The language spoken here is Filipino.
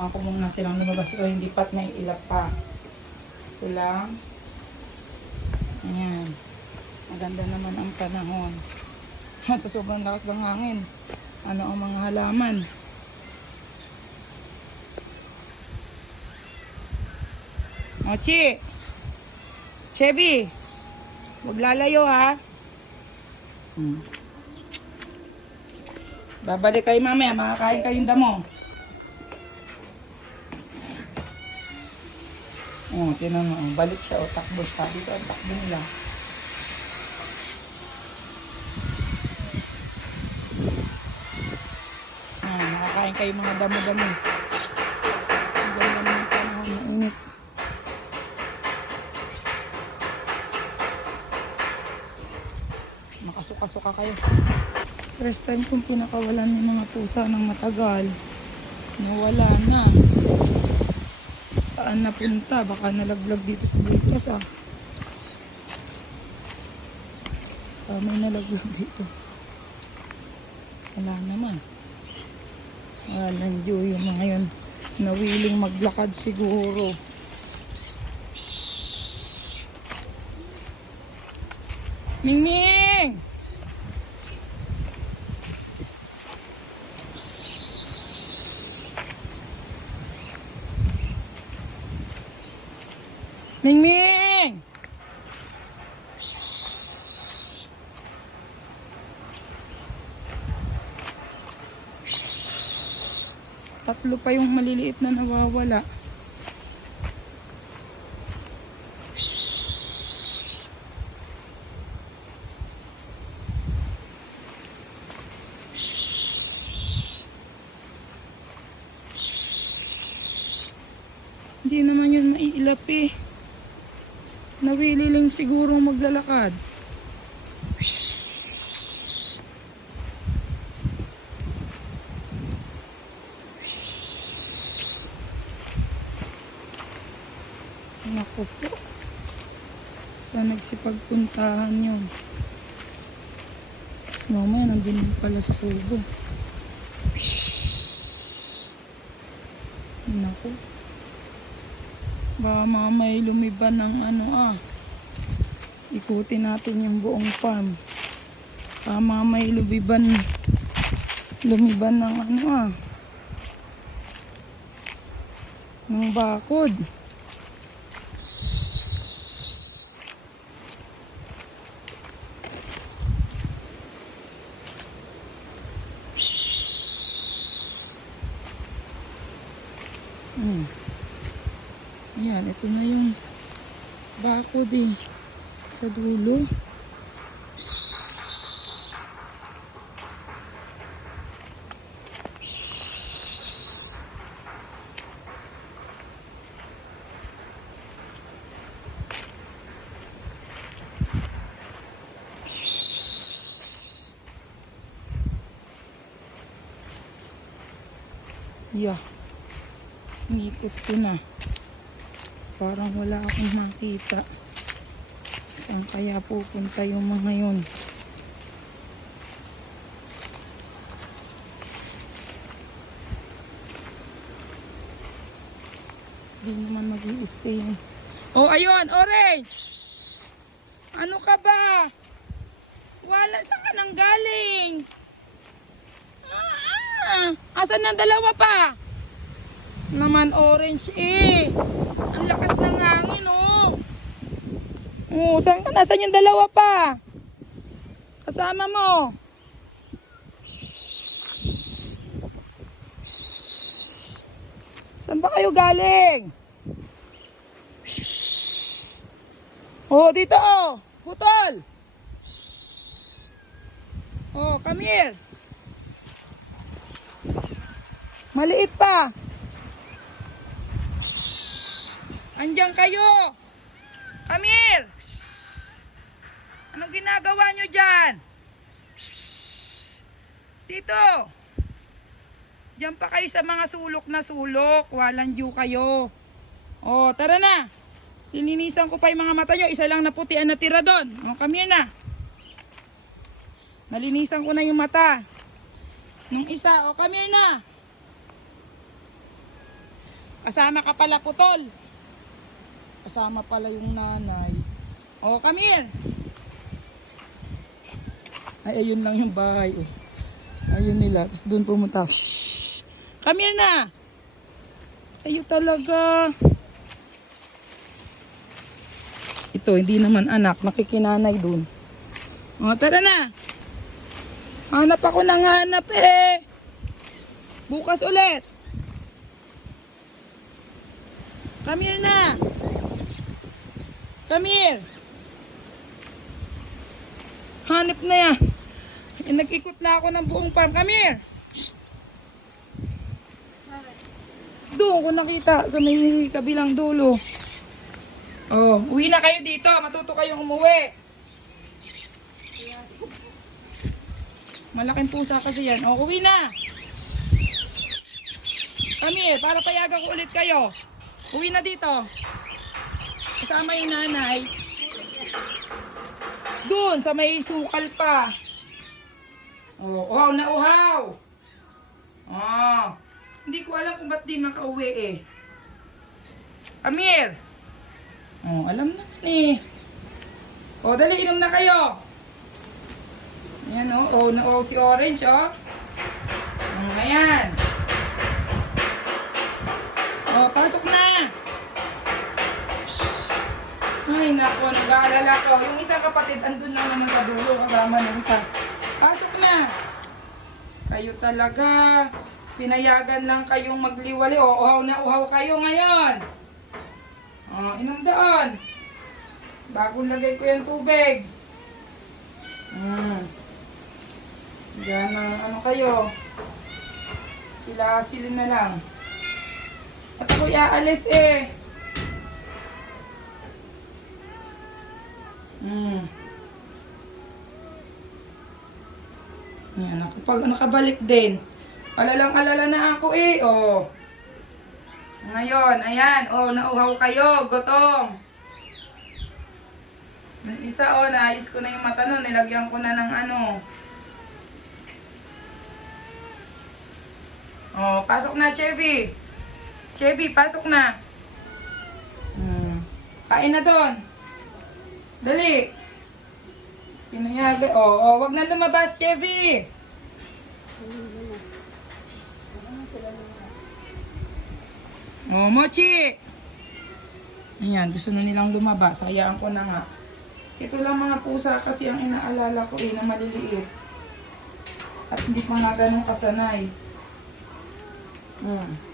Hayaan ko muna silang lumabas ito. Hindi pat na ilap pa. Ito lang. Ayan. Maganda naman ang panahon. Sa sobrang lakas ng hangin. Ano ang mga halaman. Mochi! Chevy! Huwag lalayo ha. Hmm. Babalik kayo mamaya, makakain kayong damo. Oh, tinan mo, balik siya, o takbo siya. Dito ang takbo nila. Ah, makakain kayo mga damo-damo. Ang ganda ng panahon na init. Makasuka-suka kayo. First time kong pinakawalan ng mga pusa ng matagal. Nawala na. Saan napunta? Baka nalaglag dito sa butas ah. Ah, may nalaglag dito. Wala naman. Walang Diyo yung mga yun. Nawiling maglakad siguro. Mingming! Tatlo pa yung maliliit na nawawala. Hindi naman yun maiilap eh. Nawili lang siguro maglalakad. Naku po. Sa nagsipagpuntahan yun. Tapos mamaya nandun pala sa kubo. Naku. Baka mamay lumiban ng ano ah. Ikutin natin yung buong farm. Baka mamay lumiban lumiban ng ano ah. Ng bakod. Hmm. Yan, ito na yung bakod eh. Sa dulo. Yeah. Iikot ko na. Parang wala akong makita. Saan kaya pupunta yung mga yun? Hindi naman mag stay Oh, ayun! Orange! Ano ka ba? Wala, saan ka nang galing? Ah, asan ang dalawa pa? Naman orange eh. Ang lakas ng hangin oh. Oh, saan ka? Nasaan yung dalawa pa? Kasama mo. Saan ba kayo galing? Oh, dito oh. Putol. Oh, come here. Maliit pa. Andiyan kayo. Come here. Anong ginagawa nyo dyan? Dito. Diyan pa kayo sa mga sulok na sulok. Walang dew kayo. O, tara na. Lininisan ko pa yung mga mata nyo. Isa lang na puti ang natira doon. O, come here na. Nalinisan ko na yung mata. Nung isa, o, come here na. Kasama ka pala putol. Kasama pala yung nanay. Oh, come here. Ay, ayun lang yung bahay. Oh. Ayun nila. Tapos doon pumunta. Shhh! Come here na. Ayun talaga. Ito, hindi naman anak. Nakikinanay doon. O, tara na. Hanap ako ng hanap eh. Bukas ulit. Come here na. Come here. Hanap na yan. Eh, nag-ikot na ako ng buong farm. Come. Doon ko nakita sa may kabilang dulo. Oh, uwi na kayo dito. Matuto kayong umuwi. Malaking pusa kasi yan. Oh, uwi na. Kami, para payagan ko ulit kayo. Uwi na dito. Kasama yung nanay. Doon, sa may sukal pa. Oh, uhaw na. Oh, hindi ko alam kung ba't di makauwi eh. Amir. Oh, alam naman eh. Oh, dali, inom na kayo. Ayan, oh. Oh, na oh, si Orange, oh. Oh, ayan. Oh, pasok na. Ay, naku, nag-aalala ko. Yung isang kapatid, andun lang naman sa dulo, kasama ng isa. Pasok na. Kayo talaga. Pinayagan lang kayong magliwali. O, uhaw na uhaw kayo ngayon. O, inom doon. Bagong lagay ko yung tubig. Hmm. Yan ang ano kayo. Sila sila na lang. At ako'y aalis eh. Hmm. Yan, ako pag nakabalik din. Alalang alala na ako eh, oh. Ngayon, ayan, oh, nauhaw kayo. Yung isa, oh, naayos ko na yung mata nun, nilagyan ko na ng ano. Oh, pasok na, Chevy. Chevy, pasok na. Hmm. Kain na doon. Dali. Pinayaga. Oo, oh, wag na lumabas, Chevy. Oh, Mochi. Ayan, gusto na nilang lumabas. Hayaan ko na nga. Ito lang mga pusa kasi ang inaalala ko eh, na maliliit. At hindi pa nga ganun kasanay. Hmm.